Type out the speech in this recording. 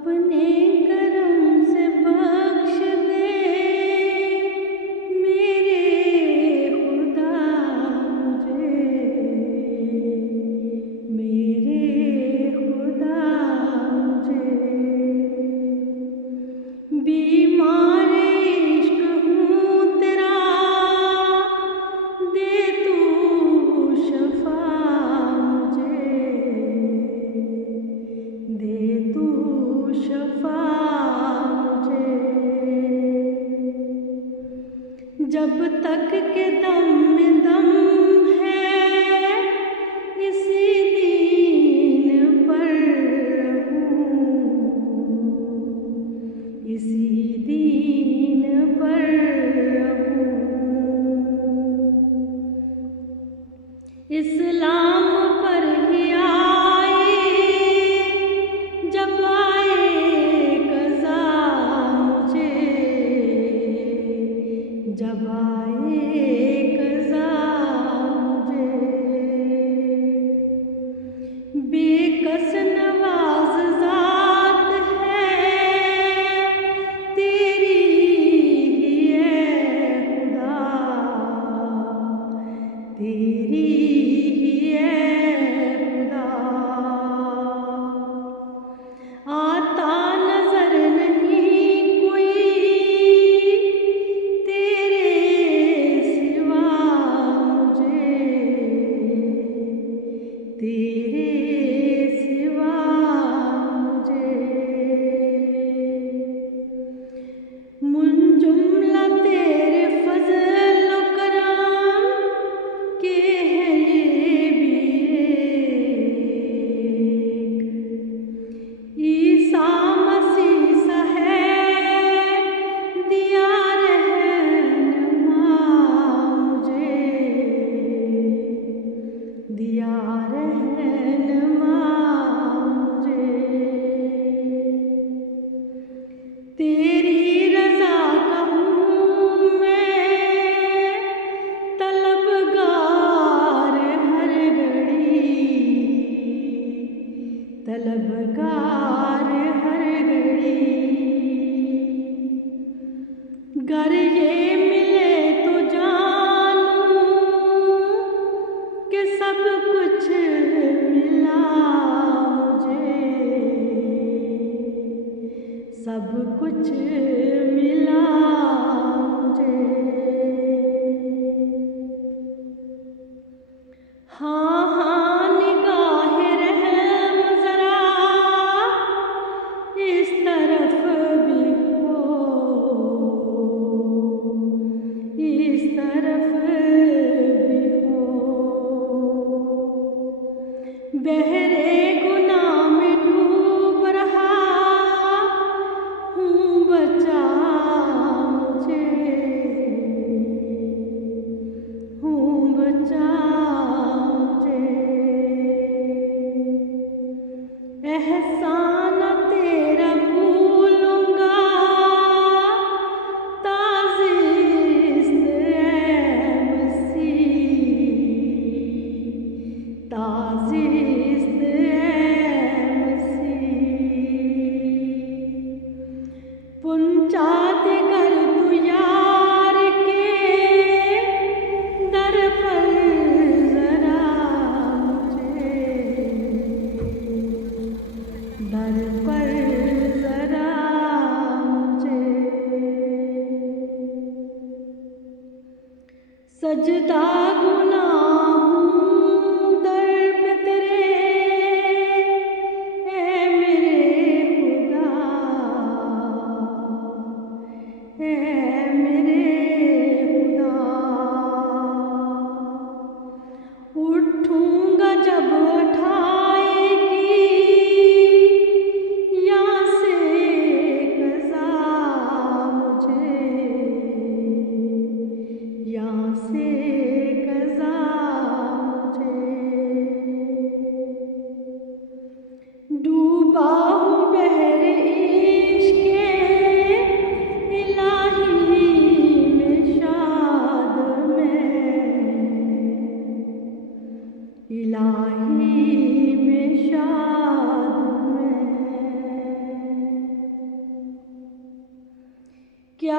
अपने करम से बख्श दे मेरे खुदा मुझे, मेरे खुदा मुझे। बीमार इश्क हूँ तेरा, दे तू शफा मुझे, दे तू शफा मुझे। जब तक के दम में दम है इसी दीन पर रहूं, इसी दीन पर रहूं। इस्लाम पर ही आए जब आए कज़ा मुझे, जब आए कज़ा मुझे। बेकस नवाज़ ज़ात है तेरी ही है खुदा, तेरी ही है खुदा। आता नजर नहीं कोई तेरे सिवा मुझे, तेरे सिवा मुझे। मुंजुमला तेरे फज़ल व करम के है ये भी एक। ईसा मसीह सा है दिया रहनुमा मुझे, दिया रहनुमा मुझे। तेरी रज़ा का हूँ मैं तलबगार हर घड़ी, तलबगार हर घड़ी। गर ये मिले तो जानूं कि सब कुछ मिला मुझे, सब कुछ मिला मुझे। हाँ हाँ निगाहे रहम ज़रा इस तरफ भी हो, इस तरफ भी हो। बहरे गुनाह में डूब रहा हूँ, बचा मुझे, हूँ बचा मुझे। एहसान तेरा भूलूंगा ताज़िस्त ऐ मसीह, ताज़िस्त ऐ मसीह। पुंचा दे कर तू यार के दर पर ज़रा मुझे, दर पर ज़रा मुझे। सजदा गुनाहूं दर पे तेरे ऐ मेरे खुदा, ऐ मेरे खुदा। उठूंगा जब उठाएगी यहाँ से कज़ा मुझे, यहाँ से कज़ा मुझे। डूबा हूँ बहरे इश्क़े इलाही में शाद मैं, इलाही में शाद मैं। क्या